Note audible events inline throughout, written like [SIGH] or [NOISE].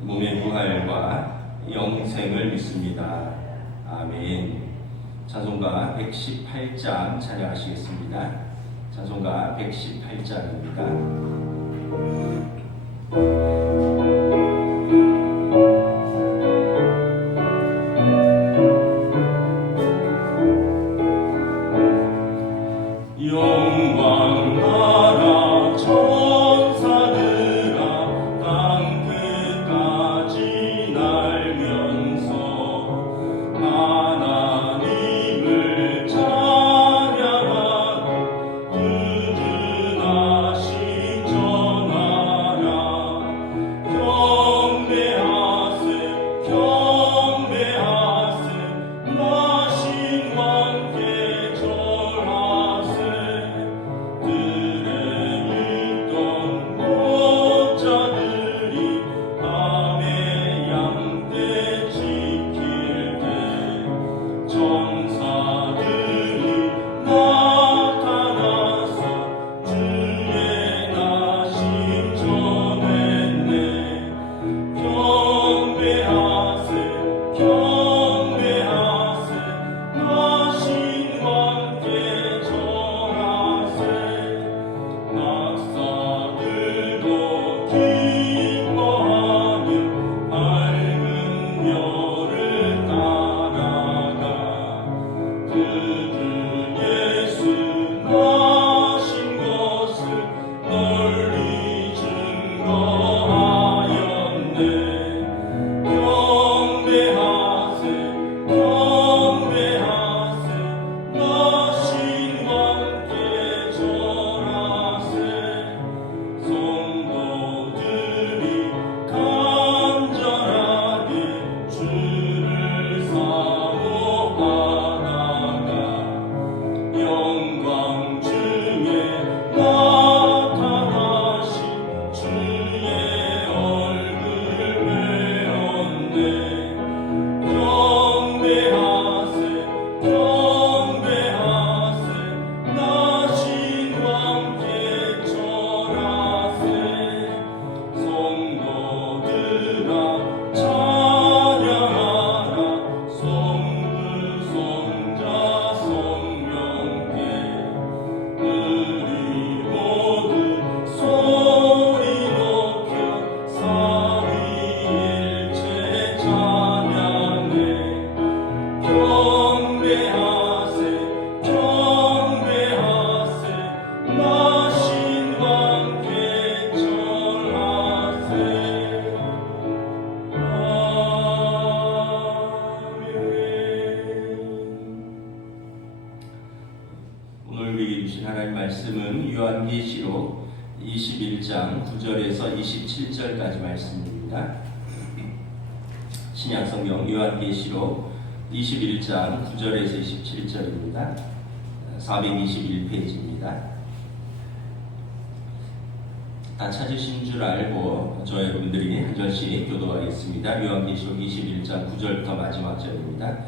몸의 부활과 영생을 믿습니다. 아멘. 찬송가 118장 찬양하시겠습니다. 찬송가 118장입니다. 요한계시록 21장 9절에서 27절입니다. 421페이지입니다. 다 찾으신 줄 알고 저 여러분들이 한 절씩 교도하겠습니다. 요한계시록 21장 9절부터 마지막 절입니다.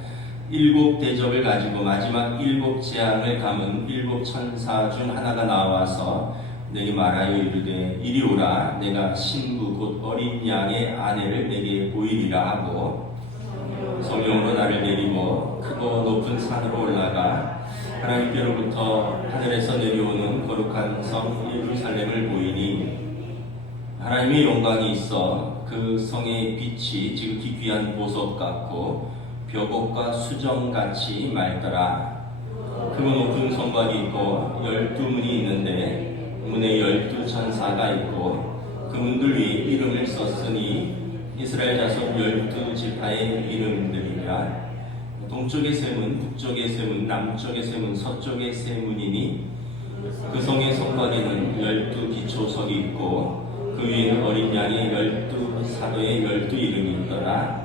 일곱 대접을 가지고 마지막 일곱 재앙을 감은 일곱 천사 중 하나가 나와서 내게 말하여 이르되 이리 오라 내가 신부 곧 어린 양의 아내를 내게 보이리라 하고 성령으로 나를 데리고 크고 높은 산으로 올라가 하나님께로부터 하늘에서 내려오는 거룩한 성 예루살렘을 보이니 하나님의 영광이 있어 그 성의 빛이 지극히 귀한 보석 같고 벽옥과 수정같이 맑더라. 그 높은 성곽이 있고 열두 문이 있는데 문에 열두 천사가 있고 그 문들 위에 이름을 썼으니 이스라엘 자손 열두 지파의 이름들이라. 동쪽의 세문, 북쪽의 세문, 남쪽의 세문, 서쪽의 세문이니 그 성의 성곽에는 열두 기초석이 있고 그 위에는 어린 양의 열두 사도의 열두 이름이 있더라.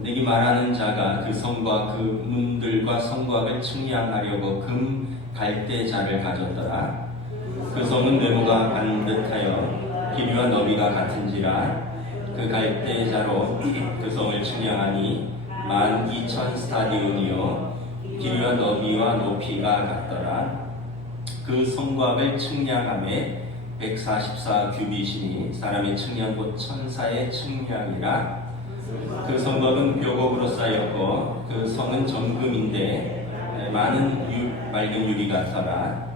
내게 말하는 자가 그 성과 그 문들과 성곽을 측량하려고 금 갈대자를 가졌더라. 그 성은 네모가 반듯하여 길이와 너비가 같은지라 그 갈대자로 [LAUGHS] 그 성을 측량하니 만 이천 스타디온이요 길이와 너비와 높이가 같더라. 그 성곽을 측량함에 144 규빗이니 사람의 측량 곧 천사의 측량이라 그 성곽은 묘곡으로 쌓였고 그 성은 정금인데 많은 유, 맑은 유리 같더라.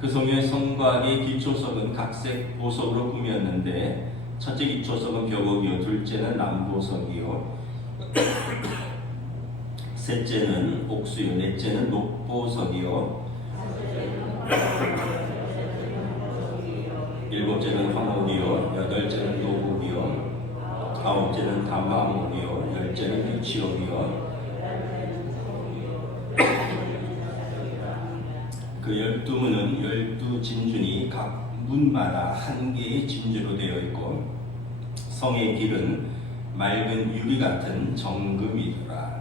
그 성의 성곽의 기초석은 각색 보석으로 꾸몄는데 첫째 기초석은 벽옥이요. 둘째는 남보석이요. [COUGHS] 셋째는 옥수요. 넷째는 녹보석이요. 일곱째는 황옥이요. 여덟째는 노국이요. 아홉째는 담화목이요. 열째는 유치옥이요. [COUGHS] 그 열두 문은 열두 진준이 각 문마다 한 개의 진주로 되어 있고 성의 길은 맑은 유리 같은 정금이더라.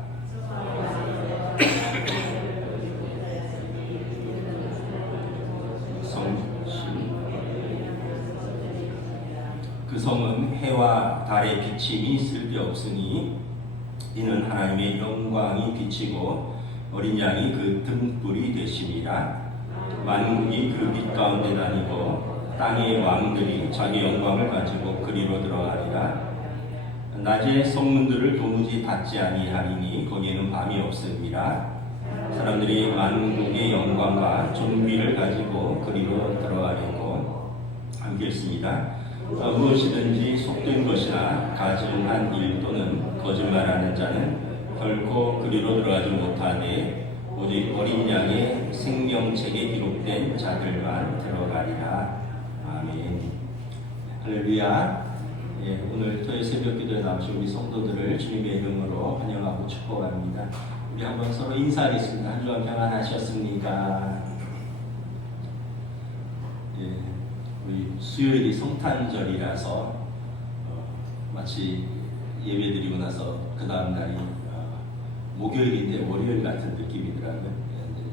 그 성은 해와 달의 비침이 쓸데없으니 이는 하나님의 영광이 비치고 어린 양이 그 등불이 되심이라. 만국이 그 빛 가운데 다니고 땅의 왕들이 자기 영광을 가지고 그리로 들어가리라 낮에 성문들을 도무지 닫지 아니하리니 거기에는 밤이 없음이라 사람들이 만국의 영광과 존귀를 가지고 그리로 들어가려고 함께 했습니다. 어, 무엇이든지 속된 것이나 가증한 일 또는 거짓말하는 자는 결코 그리로 들어가지 못하되 오직 어린 양의 생명책에 기록된 자들만 들어가리라. 할렐루야. 예, 오늘 토요일 새벽 기도에 나오신 우리 성도들을 주님의 이름으로 환영하고 축복합니다. 우리 한번 서로 인사하겠습니다. 한 주간 평안하셨습니까? 예, 우리 수요일이 성탄절이라서 어, 마치 예배 드리고 나서 그 다음 날이 어, 목요일인데 월요일 같은 느낌이더라고요. 예, 이제-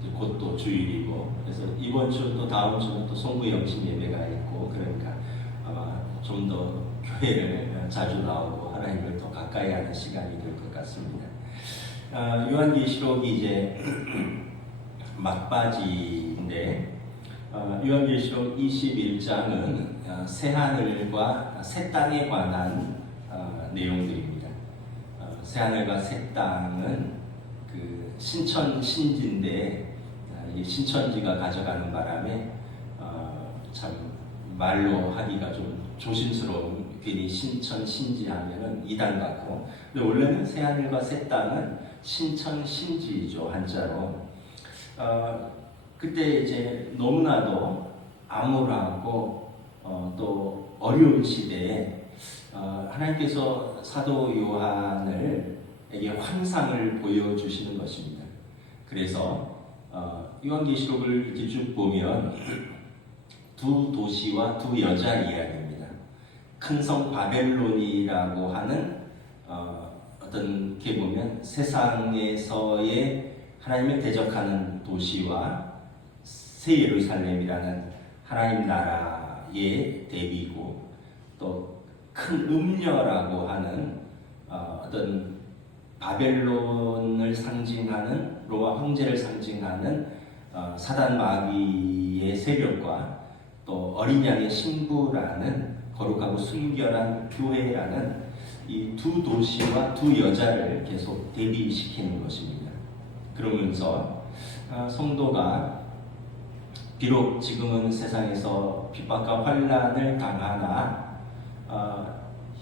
이제 곧또 주일이고 그래서 이번 주 또 다음 주는 또 송구 영신 예배가 있고 그러니까 좀 더 교회를 자주 나오고 하나님을 더 가까이 하는 시간이 될 것 같습니다. 아, 요한계시록이 이제 [CLEARS THROAT] 막바지인데 어, 요한계시록 21장은 어, 새 하늘과 새 땅에 관한 어, 내용들입니다. 어, 새 하늘과 새 땅은 그 신천 신지인데 어, 이 신천지가 가져가는 바람에 어, 참 말로 하기가 좀 조심스러운 괜히 신천 신지 하면은 이단 같고 근데 원래는 새 하늘과 새 땅은 신천 신지죠 한자로 어, 그때 이제 너무나도 암울하고 어, 또 어려운 시대에 어, 하나님께서 사도 요한을 에게 환상을 보여주시는 것입니다. 그래서 어, 요한계시록을 이렇게 쭉 보면 [CLEARS THROAT] 두 도시와 두 여자 이야기입니다. 큰 성 바벨론이라고 하는 어, 어떤 게 보면 세상에서의 하나님을 대적하는 도시와 새 예루살렘이라는 하나님 나라의 대비고 또 큰 음녀라고 하는 어, 어떤 바벨론을 상징하는 로마 황제를 상징하는 어, 사단 마귀의 세력과 또 어린 양의 신부라는 거룩하고 순결한 교회라는 이 두 도시와 두 여자를 계속 대비시키는 것입니다. 그러면서 아, 성도가 비록 지금은 세상에서 핍박과 환란을 당하나 어,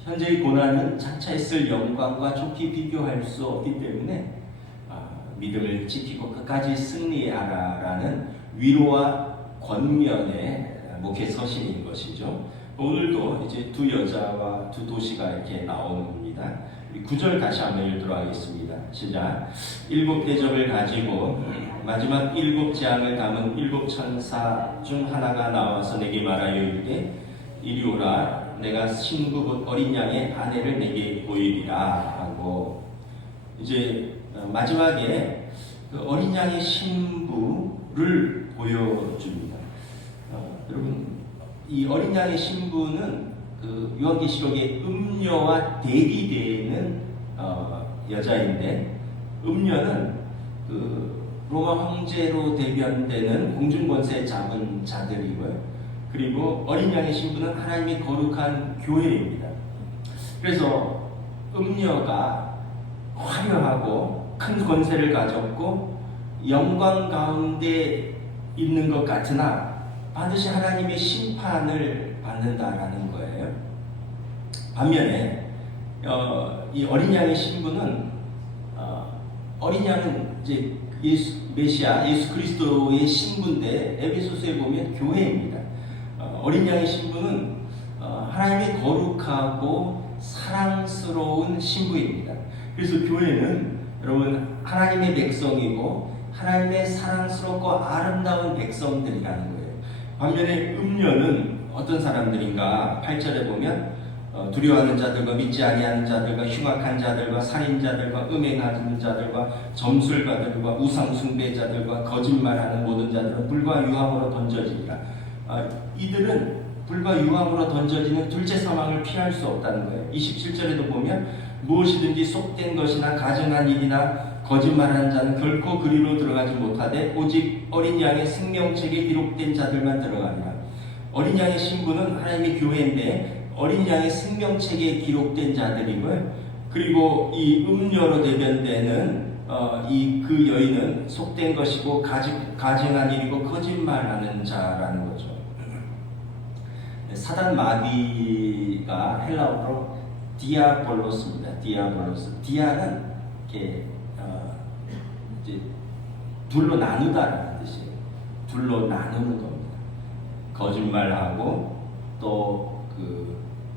현재의 고난은 차차 있을 영광과 좋게 비교할 수 없기 때문에 아, 믿음을 지키고 끝까지 승리하라라는 위로와 권면의 목회 서신인 것이죠. 오늘도 이제 두 여자와 두 도시가 이렇게 나옵니다. 구절 다시 한번 읽도록 하겠습니다. 시작. 일곱 대접을 가지고 마지막 일곱 재앙을 담은 일곱 천사 중 하나가 나와서 내게 말하여 이르되 이리 오라 내가 신부 곧 어린 양의 아내를 내게 보이리라 하고 이제 어, 마지막에 그 어린 양의 신부를 보여줍니다. 어, 여러분 이 어린 양의 신부는 그 요한계시록의 음녀와 대비되는 어, 여자인데 음녀는 그 로마 황제로 대변되는 공중권세 잡은 자들이고요. 그리고 어린 양의 신부는 하나님의 거룩한 교회입니다. 그래서 음녀가 화려하고 큰 권세를 가졌고 영광 가운데 있는 것 같으나 반드시 하나님의 심판을 받는다라는 거예요. 반면에 어, 이 어린 양의 신부는 어, 어린 양은 이제 예수 메시아 예수 그리스도의 신부인데 에베소서에 보면 교회입니다. 어, 어린 양의 신부는 어, 하나님의 거룩하고 사랑스러운 신부입니다. 그래서 교회는 여러분 하나님의 백성이고 하나님의 사랑스럽고 아름다운 백성들이라는 거예요. 반면에 음녀는 어떤 사람들인가 8절에 보면 어, 두려워하는 자들과 믿지 아니하는 자들과 흉악한 자들과 살인자들과 음행하는 자들과 점술가들과 우상 숭배자들과 거짓말하는 모든 자들은 불과 유황으로 던져지리라. 아, 이들은 불과 유황으로 던져지는 둘째 사망을 피할 수 없다는 거예요. 27절에도 보면 무엇이든지 속된 것이나 가증한 일이나 거짓말하는 자는 결코 그리로 들어가지 못하되 오직 어린 양의 생명책에 기록된 자들만 들어가리라. 어린 양의 신부는 하나님의 교회인데 어린 양의 생명책에 기록된 자들이고요. 그리고 이 음료로 대변되는 어, 이 그 여인은 속된 것이고 가증, 가증한 일이고 거짓말하는 자라는 거죠. 사단 마귀가 헬라어로 디아볼로스입니다. 디아볼로스. 디아는 이렇게 어, 이제 둘로 나누다라는 뜻이에요. 둘로 나누는 겁니다. 거짓말하고 또그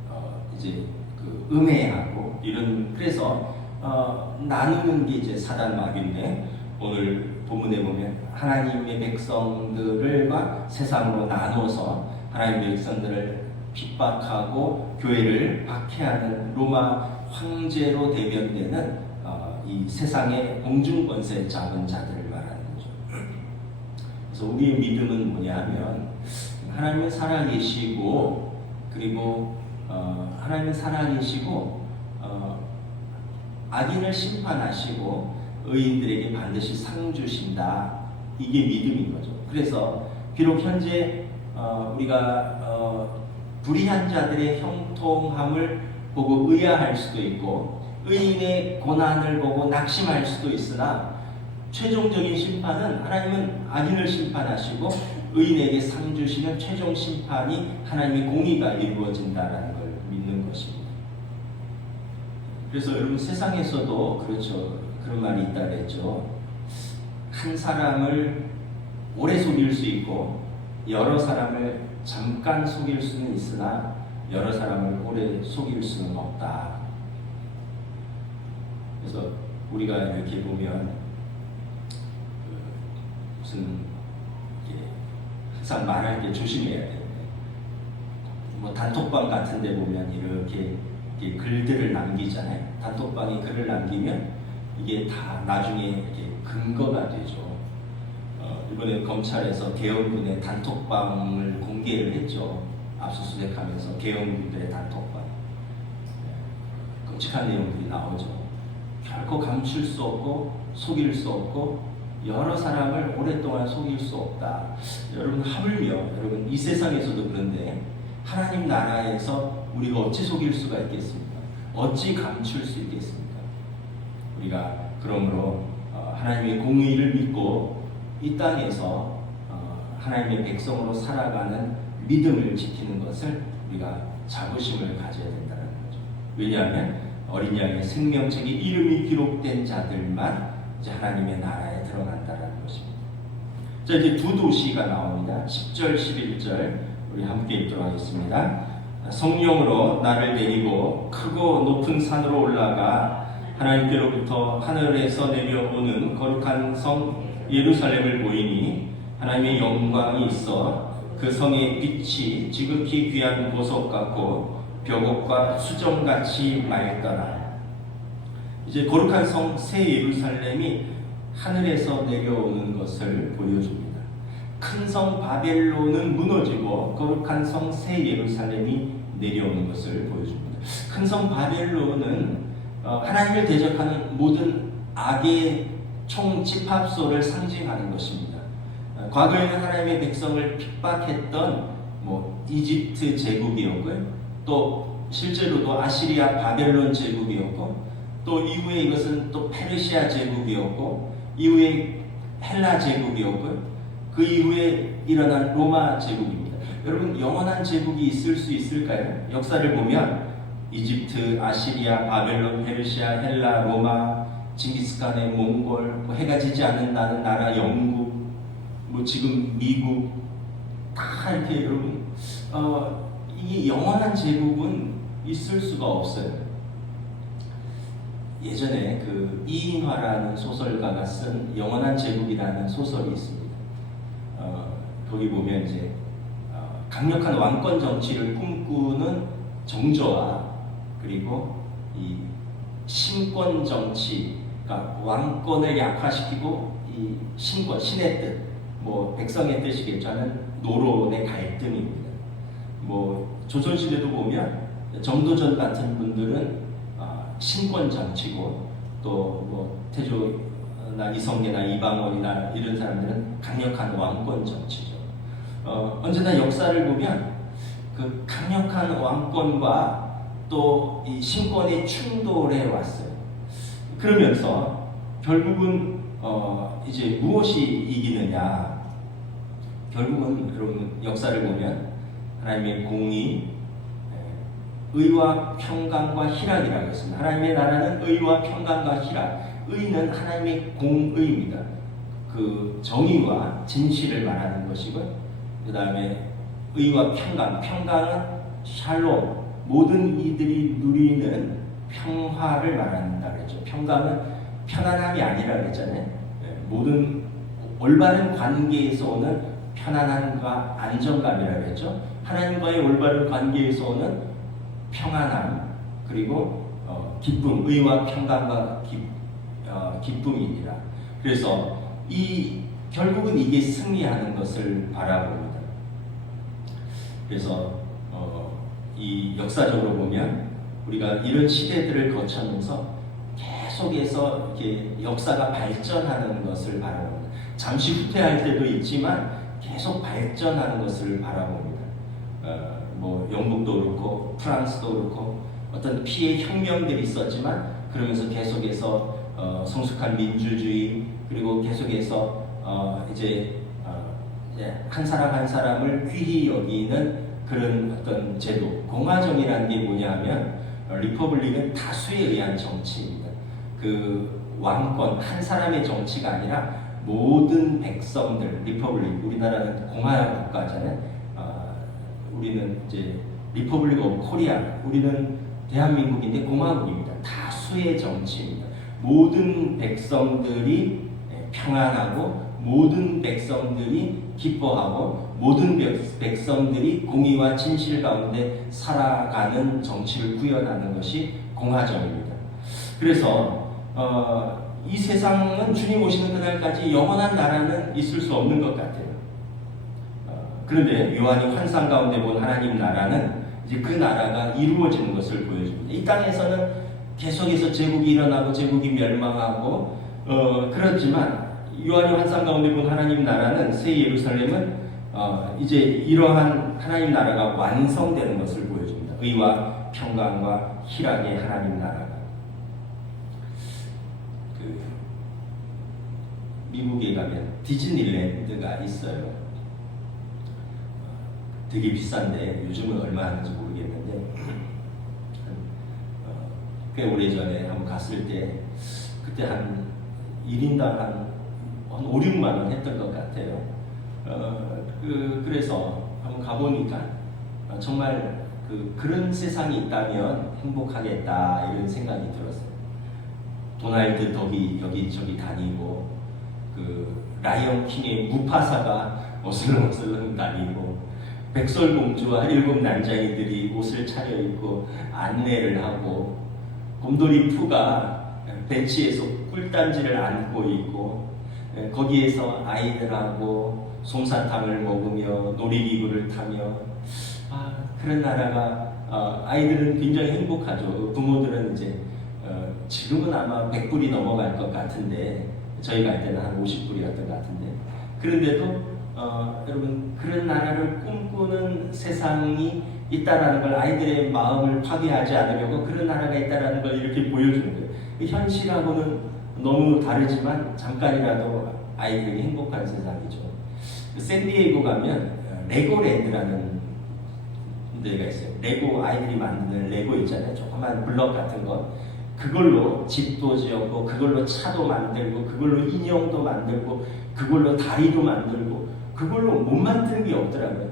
어, 이제 그 음해하고 이런 그래서 어, 나누는 게 이제 사단 마귀인데 오늘 본문에 보면 하나님의 백성들과 세상으로 나누어서 하나님의 백성들을 핍박하고 교회를 박해하는 로마 황제로 대변되는 어, 이 세상의 공중 권세 잡은 자들을 말하는 거죠. 그래서 우리의 믿음은 뭐냐 하면 하나님은 살아계시고 그리고 어, 하나님은 살아계시고 어, 악인을 심판하시고 의인들에게 반드시 상 주신다. 이게 믿음인 거죠. 그래서 비록 현재 어, 우리가 어, 불의한 자들의 형통함을 보고 의아할 수도 있고 의인의 고난을 보고 낙심할 수도 있으나 최종적인 심판은 하나님은 악인을 심판하시고 의인에게 상 주시는 최종 심판이 하나님의 공의가 이루어진다라는 걸 믿는 것입니다. 그래서 여러분 세상에서도 그렇죠 그런 말이 있다 그랬죠. 한 사람을 오래 속일 수 있고 여러 사람을 잠깐 속일 수는 있으나 여러 사람을 오래 속일 수는 없다. 그래서 우리가 이렇게 보면 그 무슨 항상 말할 때 조심해야 돼요. 뭐 단톡방 같은 데 보면 이렇게, 이렇게 글들을 남기잖아요. 단톡방에 글을 남기면 이게 다 나중에 이렇게 근거가 되죠. 어, 이번에 검찰에서 개헌군의 단톡방을 공개를 했죠. 압수수색하면서 개헌군들의 단톡방. 네, 끔찍한 내용들이 나오죠. 결코 감출 수 없고 속일 수 없고 여러 사람을 오랫동안 속일 수 없다. 여러분 하물며 여러분 이 세상에서도 그런데 하나님 나라에서 우리가 어찌 속일 수가 있겠습니까? 어찌 감출 수 있겠습니까? 우리가 그러므로 어, 하나님의 공의를 믿고 이 땅에서 어, 하나님의 백성으로 살아가는 믿음을 지키는 것을 우리가 자부심을 가져야 된다는 거죠. 왜냐하면 어린 양의 생명책에 이름이 기록된 자들만 이제 하나님의 나라에 들어간다라는 것입니다. 자 이제 두 도시가 나옵니다. 10절, 11절 우리 함께 읽도록 하겠습니다. 성령으로 나를 데리고 크고 높은 산으로 올라가 하나님께로부터 하늘에서 내려오는 거룩한 성 예루살렘을 보이니 하나님의 영광이 있어 그 성의 빛이 지극히 귀한 보석 같고 벽옥과 수정같이 맑더라. 이제 거룩한 성 새 예루살렘이 하늘에서 내려오는 것을 보여줍니다. 큰 성 바벨론은 무너지고 거룩한 성 새 예루살렘이 내려오는 것을 보여줍니다. 큰 성 바벨론은 어, 하나님을 대적하는 모든 악의 총 집합소를 상징하는 것입니다. 어, 과거에는 하나님의 백성을 핍박했던 뭐 이집트 제국이었고요. 또 실제로도 아시리아 바벨론 제국이었고 또 이후에 이것은 또 페르시아 제국이었고 이후에 헬라 제국이었고요. 그 이후에 일어난 로마 제국입니다. 여러분 영원한 제국이 있을 수 있을까요? 역사를 보면 이집트, 아시리아, 바벨론, 페르시아, 헬라, 로마, 징기스칸의 몽골, 뭐 해가 지지 않는다는 나라 영국, 뭐 지금 미국 다 이렇게 여러분 어, 이게 영원한 제국은 있을 수가 없어요. 예전에 그 이인화라는 소설가가 쓴 영원한 제국이라는 소설이 있습니다. 어, 거기 보면 이제 어, 강력한 왕권 정치를 꿈꾸는 정조와 그리고 이 신권 정치, 그러니까 왕권을 약화시키고 이 신권, 신의 뜻, 뭐 백성의 뜻이겠죠 하는 노론의 갈등입니다. 뭐 조선시대도 보면 정도전 같은 분들은 아, 신권 정치고 또뭐 태조나 이성계나 이방원이나 이런 사람들은 강력한 왕권 정치죠. 어, 언제나 역사를 보면 그 강력한 왕권과 또 이 신권이 충돌해 왔어요. 그러면서 결국은 어, 이제 무엇이 이기느냐? 결국은 여러분 역사를 보면 하나님의 공의, 의와 평강과 희락이라고 했습니다. 하나님의 나라는 의와 평강과 희락. 의는 하나님의 공의입니다. 그 정의와 진실을 말하는 것이고, 그 다음에 의와 평강. 평강은 샬롬. 모든 이들이 누리는 평화를 말한다 그랬죠. 평강은 편안함이 아니라 그랬잖아요. 예, 모든 올바른 관계에서 오는 편안함과 안정감이라 그랬죠. 하나님과의 올바른 관계에서 오는 평안함 그리고 어, 기쁨, 의와 평강과 기, 어, 기쁨이니라. 그래서 이 결국은 이게 승리하는 것을 바라봅니다. 그래서 어, 이 역사적으로 보면 우리가 이런 시대들을 거쳐면서 계속해서 이렇게 역사가 발전하는 것을 바라봅니다. 잠시 후퇴할 때도 있지만 계속 발전하는 것을 바라봅니다. 어, 뭐 영국도 그렇고 프랑스도 그렇고 어떤 피해 혁명들이 있었지만 그러면서 계속해서 어, 성숙한 민주주의 그리고 계속해서 어, 이제, 어, 이제 한 사람 한 사람을 귀히 여기는 그런 어떤 제도 공화정이라는 게 뭐냐면 어, 리퍼블릭은 다수에 의한 정치입니다. 그 왕권 한 사람의 정치가 아니라 모든 백성들 리퍼블릭 우리나라는 공화 국가잖아요. 어, 우리는 이제 리퍼블릭 오브 코리아 우리는 대한민국인데 공화국입니다. 다수의 정치입니다. 모든 백성들이 예, 평안하고 모든 백성들이 기뻐하고 모든 백- 백성들이 공의와 진실 가운데 살아가는 정치를 구현하는 것이 공화정입니다. 그래서 어, 이 세상은 주님 오시는 그날까지 영원한 나라는 있을 수 없는 것 같아요. 어, 그런데 요한이 환상 가운데 본 하나님 나라는 이제 그 나라가 이루어지는 것을 보여줍니다. 이 땅에서는 계속해서 제국이 일어나고 제국이 멸망하고 어, 그렇지만 요한이 환상 가운데 본 하나님 나라는 새 예루살렘은 어, 이제 이러한 하나님 나라가 완성되는 것을 보여줍니다. 의와 평강과 희락의 하나님 나라가 그 미국에 가면 디즈니랜드가 있어요. 어, 되게 비싼데 요즘은 얼마 하는지 모르겠는데 한꽤 오래전에 한번 갔을 때 그때 한 1인당 한, 한 5, 6만 원 했던 것 같아요. 어, 그, 그래서 한번 가보니까 어, 정말 그, 그런 세상이 있다면 행복하겠다 이런 생각이 들었어요. 도날드 덕이 여기저기 다니고 그 라이언 킹의 무파사가 어슬렁어슬렁 다니고 백설공주와 일곱 난장이들이 옷을 차려입고 안내를 하고 곰돌이 푸가 벤치에서 꿀단지를 안고 있고 예, 거기에서 아이들하고 솜사탕을 먹으며 놀이기구를 타며 아, 그런 나라가 어, 아이들은 굉장히 행복하죠. 부모들은 이제 어, 지금은 아마 100불이 넘어갈 것 같은데 저희 갈 때는 한 50불이었던 것 같은데 그런데도 어, 여러분 그런 나라를 꿈꾸는 세상이 있다라는 걸 아이들의 마음을 파괴하지 않으려고 그런 나라가 있다라는 걸 이렇게 보여주는 거예요. 이 현실하고는 너무 다르지만 잠깐이라도 아이들이 행복한 세상이죠. 샌디에이고 가면 어, 레고랜드라는 데가 있어요. 레고 아이들이 만드는 레고 있잖아요. 조그만 블럭 같은 거. 그걸로 집도 지었고, 그걸로 차도 만들고, 그걸로 인형도 만들고, 그걸로 다리도 만들고, 그걸로 못 만드는 게 없더라고요.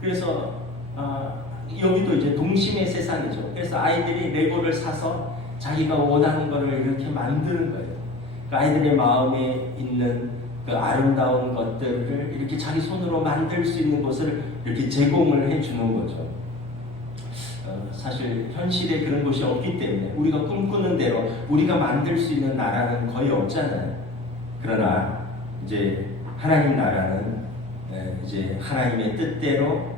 그래서 아, 여기도 이제 동심의 세상이죠. 그래서 아이들이 레고를 사서 자기가 원하는 거를 이렇게 만드는 거예요. 그 아이들의 마음에 있는 그 아름다운 것들을 이렇게 자기 손으로 만들 수 있는 것을 이렇게 제공을 해주는 거죠. 어, 사실 현실에 그런 것이 없기 때문에 우리가 꿈꾸는 대로 우리가 만들 수 있는 나라는 거의 없잖아요. 그러나 이제 하나님 나라는 에, 이제 하나님의 뜻대로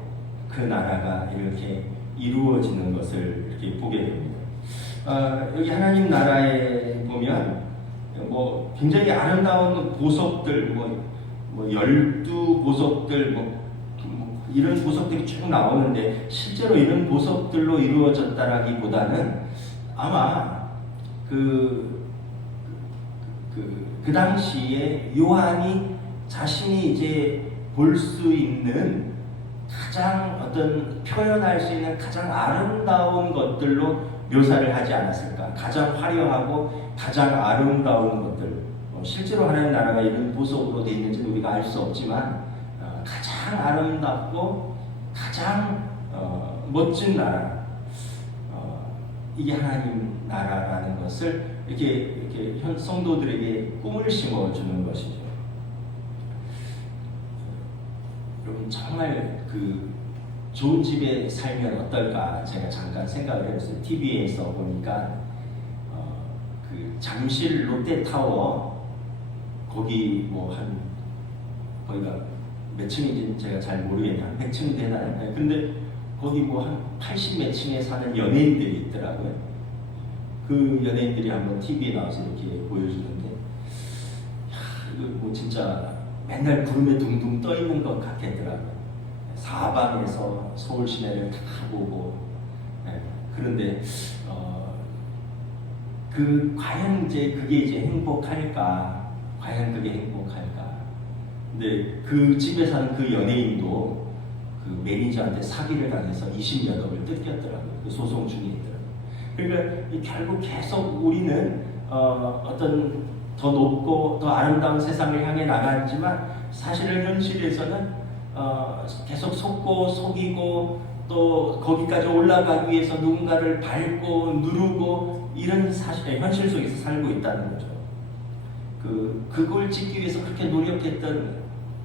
그 나라가 이렇게 이루어지는 것을 이렇게 보게 됩니다. 어, 여기 하나님 나라에 보면 뭐 굉장히 아름다운 보석들 뭐, 뭐 열두 보석들 뭐, 뭐 이런 보석들이 쭉 나오는데 실제로 이런 보석들로 이루어졌다라기보다는 아마 그, 그, 그 당시에 요한이 자신이 이제 볼 수 있는 가장 어떤 표현할 수 있는 가장 아름다운 것들로 묘사를 하지 않았을까? 가장 화려하고 가장 아름다운 것들. 어, 실제로 하나님 나라가 이런 보석으로 되어 있는지는 우리가 알 수 없지만 어, 가장 아름답고 가장 어, 멋진 나라. 어, 이게 하나님 나라라는 것을 이렇게 이렇게 현 성도들에게 꿈을 심어주는 것이죠. 여러분 정말 그 좋은 집에 살면 어떨까 제가 잠깐 생각을 해봤어요. TV에서 보니까 어, 그 잠실 롯데타워 거기 뭐 한 거기가 몇 층인지 제가 잘한 100층 되나요? 네, 근데 거기 뭐 한 80 몇 층에 사는 연예인들이 있더라고요. 그 연예인들이 한번 TV에 나와서 이렇게 보여주는데 야, 이거 뭐 진짜 맨날 구름에 둥둥 떠 있는 것 같겠더라고요. 사방에서 서울 시내를 다 보고 네, 그런데 어, 그 과연 이제 그게 이제 행복할까? 과연 그게 행복할까? 근데 그 집에 사는 그 연예인도 그 매니저한테 사기를 당해서 20몇 억을 뜯겼더라고요. 그 소송 중에 있더라고요. 그러니까 이 결국 계속 우리는 어, 어떤 더 높고 더 아름다운 세상을 향해 나가지만 사실은 현실에서는 어, 계속 속고 속이고 또 거기까지 올라가기 위해서 누군가를 밟고 누르고 이런 사실 현실 속에서 살고 있다는 거죠. 그 그걸 찍기 위해서 그렇게 노력했던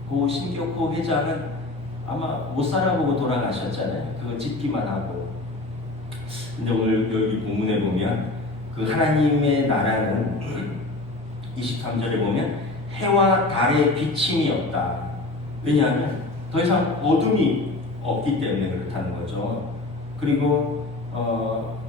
고 신격호 회장은 아마 못 살아보고 돌아가셨잖아요. 그거 찍기만 하고. 근데 오늘 여기 본문에 보면 그 하나님의 나라는 23절에 보면 해와 달의 비침이 없다. 왜냐하면 더 이상 어둠이 없기 때문에 그렇다는 거죠. 그리고 어,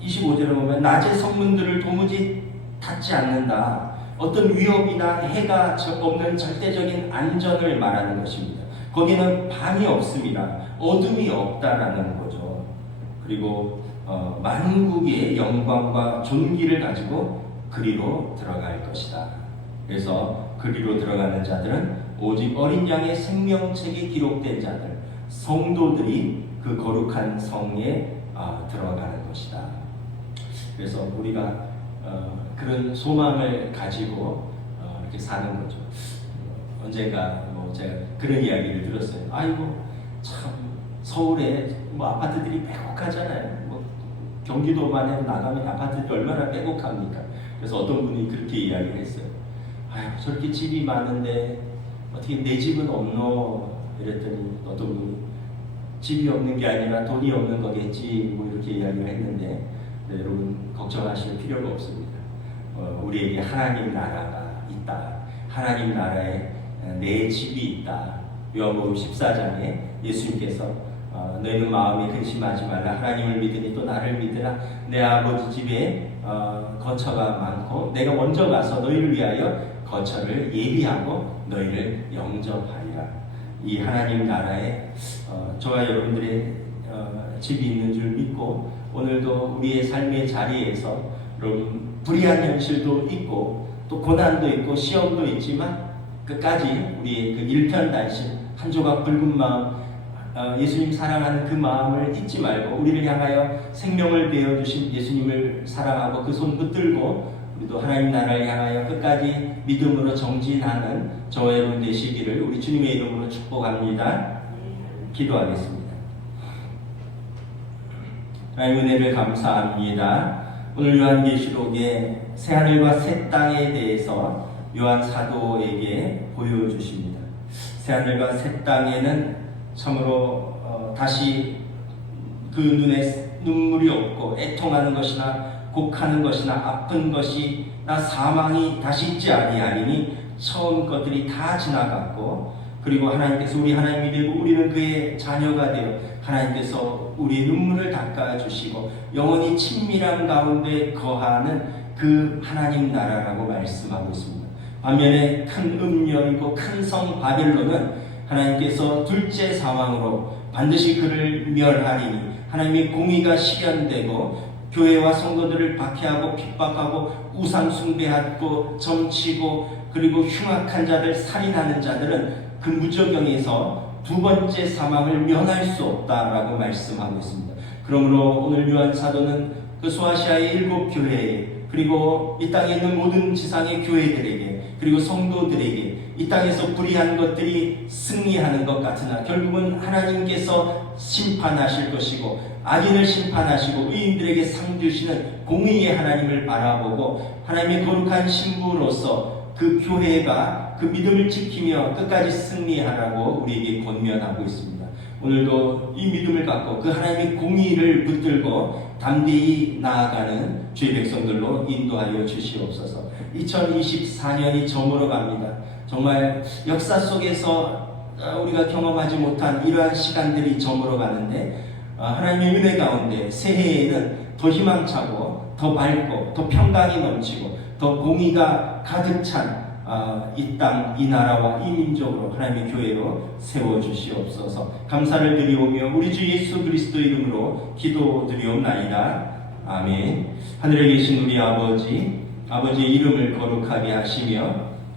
25절에 보면 낮의 성문들을 도무지 닫지 않는다. 어떤 위협이나 해가 없는 절대적인 안전을 말하는 것입니다. 거기는 밤이 없습니다. 어둠이 없다라는 거죠. 그리고 어, 만국의 영광과 존귀를 가지고 그리로 들어갈 것이다. 그래서 그리로 들어가는 자들은 오직 어린 양의 생명책이 기록된 자들, 성도들이 그 거룩한 성에 아, 들어가는 것이다. 그래서 우리가 어, 그런 소망을 가지고 어, 이렇게 사는 거죠. 어, 언젠가 뭐 제가 그런 이야기를 들었어요. 아이고 참 서울에 뭐 아파트들이 빼곡하잖아요. 뭐 경기도만에 나가면 아파트들이 얼마나 빼곡합니까? 그래서 어떤 분이 그렇게 이야기를 했어요. 아유 저렇게 집이 많은데 어떻게 내 집은 없노? 이랬더니 어떤 분이 집이 없는 게 아니라 돈이 없는 거겠지 뭐 이렇게 이야기를 했는데 네, 여러분 걱정하실 필요가 없습니다. 어, 우리에게 하나님 나라가 있다. 하나님 나라에 내 집이 있다. 요한복음 14장에 예수님께서 어, 너희는 마음에 근심하지 말라. 하나님을 믿으니 또 나를 믿으라. 내 아버지 집에 어, 거처가 많고 내가 먼저 가서 너희를 위하여 거처를 예비하고 너희를 영접하리라. 이 하나님 나라에 어, 저와 여러분들의 어, 집이 있는 줄 믿고 오늘도 우리의 삶의 자리에서 여러분 불의한 현실도 있고 또 고난도 있고 시험도 있지만 끝까지 우리의 그 일편단심 한 조각 붉은 마음 어, 예수님 사랑하는 그 마음을 잊지 말고 우리를 향하여 생명을 내어 주신 예수님을 사랑하고 그 손 붙들고 우리도 하나님 나라를 향하여 끝까지 믿음으로 정진하는 저와 여러분 되시기를 우리 주님의 이름으로 축복합니다. 기도하겠습니다. 하나님 은혜를 감사합니다. 오늘 요한계시록의 새하늘과 새 땅에 대해서 요한 사도에게 보여주십니다. 새하늘과 새 땅에는 참으로 어, 다시 그 눈에 눈물이 없고 애통하는 것이나 곡하는 것이나 아픈 것이나 사망이 다시 있지 아니하리니 처음 것들이 다 지나갔고 그리고 하나님께서 우리 하나님이 되고 우리는 그의 자녀가 되어 하나님께서 우리 눈물을 닦아 주시고 영원히 친밀한 가운데 거하는 그 하나님 나라라고 말씀하고 있습니다. 반면에 큰 음녀이고 큰 성 바벨론은 하나님께서 둘째 상황으로 반드시 그를 멸하리니 하나님의 공의가 실현되고 교회와 성도들을 박해하고 핍박하고 우상 숭배하고 점치고 그리고 흉악한 자들 살인하는 자들은 그 무저경에서 두 번째 사망을 면할 수 없다라고 말씀하고 있습니다. 그러므로 오늘 요한 사도는 그 소아시아의 일곱 교회에 그리고 이 땅에 있는 모든 지상의 교회들에게 그리고 성도들에게 이 땅에서 불의한 것들이 승리하는 것 같으나 결국은 하나님께서 심판하실 것이고 악인을 심판하시고 의인들에게 상 주시는 공의의 하나님을 바라보고 하나님의 거룩한 신부로서 그 교회가 그 믿음을 지키며 끝까지 승리하라고 우리에게 권면하고 있습니다. 오늘도 이 믿음을 갖고 그 하나님의 공의를 붙들고 담대히 나아가는 주의 백성들로 인도하여 주시옵소서. 2024년이 저물어 갑니다. 정말 역사 속에서 우리가 경험하지 못한 이러한 시간들이 저물어 가는데 하나님의 은혜 가운데 새해에는 더 희망차고 더 밝고 더 평강이 넘치고 더 공의가 가득 찬 이 땅, 이 나라와 이 민족으로 하나님의 교회로 세워 주시옵소서. 감사를 드리오며 우리 주 예수 그리스도 이름으로 기도드리옵나이다. 아멘. 하늘에 계신 우리 아버지, 아버지의 이름을 거룩하게 하시며